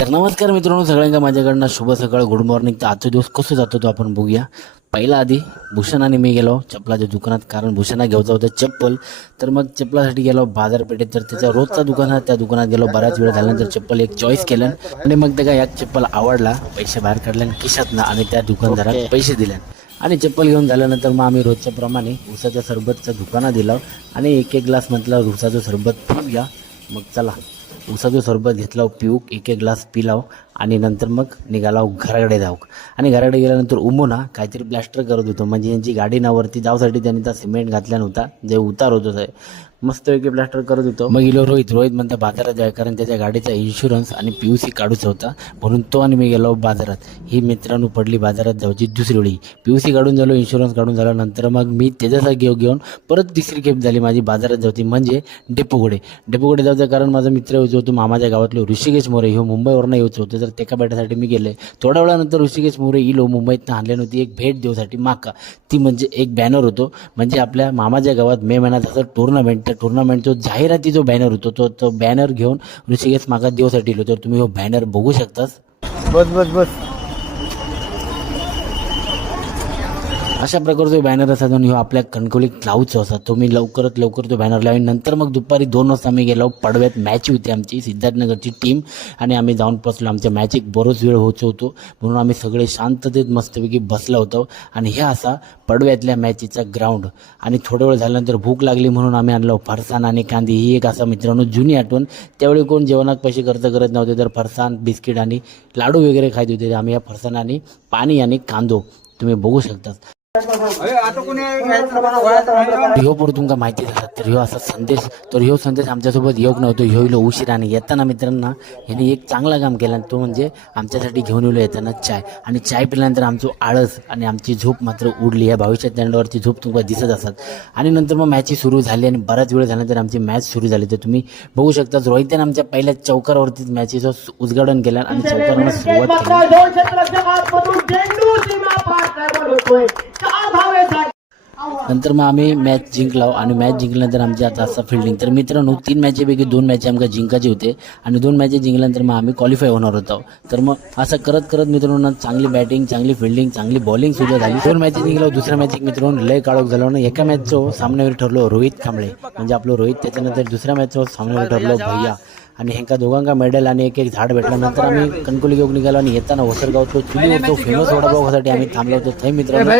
तर नमस्कार मित्रांनो, सगळ्यांना माझ्याकडनं शुभ सकाळ, गुड मॉर्निंग. तर आजचा दिवस कसं जातो तो आपण बघूया. पहिला आधी भूषण आणि मी गेलो चपलाच्या दुकानात, कारण भूषणा घ्यायचं होतं चप्पल. तर मग चप्पलासाठी गेलो बाजारपेठेत. तर त्याचा रोजचा दुकान आहे, त्या दुकानात गेलो. बराच वेळ झाल्यानंतर चप्पल एक चॉईस केलं आणि मग त्या एक चप्पल आवडला, पैसे बाहेर काढले खिशातनं आणि त्या दुकानदारात पैसे दिले आणि चप्पल घेऊन झाल्यानंतर मग आम्ही रोजच्या प्रमाणे उसाच्या सरबतचं दुकानात दिलं आणि एक ग्लास म्हटलं उसाचं सरबत पिऊया. मग चला उसाचं सरबत घेतलं, पिऊ एक ग्लास पिलाव आणि नंतर मग निघाला घराकडे जाऊ. आणि घराकडे गेल्यानंतर उमो ना काहीतरी प्लॅस्टर करत होतो, म्हणजे यांची गाडी नावरती जाऊसाठी त्यांनी त्या सिमेंट घातल्या नव्हता, जे उतार होतो ते मस्तपैकी प्लॅस्टर करत होतो. मग गेलो रोहित म्हणता बाजारात जाय, कारण त्याच्या गाडीचा इन्शुरन्स आणि PUC काढूचा होता, म्हणून तो आणि मी गेलो बाजारात. ही मित्रांनो पडली बाजारात जाऊची दुसरी वेळी. PUC काढून झालो, इन्शुरन्स काढून झाल्यानंतर मग मी त्याच्यासाठी घेऊन परत तिसरी खेप झाली माझी बाजारात जाऊची, म्हणजे डेपोगडे जायचं. कारण माझा मित्र होतो मामाच्या गावातले ऋषिकेश मोरे, ह्यो मुंबईवरनं यायचं होतं. तर त्याच्या भेटासाठी मी गेले. थोड्या वेळानंतर ऋषिकेश मोरे इलो मुंबईतनं आणले नव्हती एक भेट देऊसाठी माका. ती म्हणजे एक बॅनर होतो, म्हणजे आपल्या मामाच्या गावात मे महिन्यात असं टुर्नामेंटचा जाहिरातीचा बॅनर होतो. तो बॅनर घेऊन ऋषिकेश मागा देऊसाठी इलो. तर तुम्ही हो बॅनर बघू शकतास. बस अशा प्रकारचा बॅनर असा ह्यो आपल्या कणकोलीत लावूचो असा. तो मी लवकरात लवकर तो बॅनर लावेन. नंतर मग दुपारी 2 वाजता आम्ही गेलो पडव्यात. मॅच होती आमची सिद्धार्थनगरची टीम आणि आम्ही जाऊन पोचलो. आमच्या मॅच एक बरोच वेळ होतो, म्हणून आम्ही सगळे शांततेत मस्तपैकी बसलो होतो. आणि हे असा पडव्यातल्या मॅचीचा ग्राउंड. आणि थोडा वेळ झाल्यानंतर भूक लागली म्हणून आम्ही आणलो फरसाण आणि कांदी. ही एक असा मित्रांनो जुनी आठवण. त्यावेळी कोण जेवणात पैसे खर्च करत नव्हते, तर फरसाण बिस्किट आणि लाडू वगैरे खात होते. आम्ही या फरसाण आणि पाणी आणि कांदो तुम्ही बघू शकता. ह्यो पर तुमका माहिती झाला, तर ह्यो असा संदेश, तर ह्यो संदेश आमच्यासोबत योग नव्हतो. ह्यो इलो उशिरा आणि येताना मित्रांना ह्याने एक चांगला काम केला, तो म्हणजे आमच्यासाठी घेऊन येलो येताना चाय. आणि चाय पिल्यानंतर आमचं आळस आणि आमची झोप मात्र उडली. या भविष्यात दंडावरची झोप तुम्हाला दिसत असतात. आणि नंतर मग मॅच सुरू झाली आणि बराच वेळ झाल्यानंतर आमची मॅच सुरू झाली. तर तुम्ही बघू शकता रोहितने आमच्या पहिल्या चौकारावरतीच मॅचेचं उद्घाटन केलं आणि चौकारांना सुरुवात केली. नंतर मग आम्ही मॅच जिंकलो आणि मॅच जिंकल्यानंतर आमची आता असं फिल्डिंग. तर मित्रांनो 3 मॅचेपैकी 2 मॅच आमका जिंकायचे होते आणि 2 मॅचेस जिंकल्यानंतर मग आम्ही क्वालिफाय होणार होतो. तर मग असं करत मित्रांनो चांगली बॅटिंग, चांगली फिल्डिंग, चांगली बॉलिंग सुद्धा झाली. 2 मॅचेस जिंकलो. दुसऱ्या मॅच मित्रांनो लय काळोख झालो ना. एका मॅचचं सामन्यावर ठरलो रोहित कांबळे, म्हणजे आपलं रोहित. त्याच्यानंतर दुसऱ्या मॅचचं सामन्यावर ठरलो भैया. आणि ह्यांका दोघांका मेडल आणि एक झाड भेटल्यानंतर आम्ही कणकोली घेऊन निघालो. आणि येताना वसरगाव तो चुली होतो फेमस वडापावसाठी आम्ही थांबलो होतो. मित्रांनो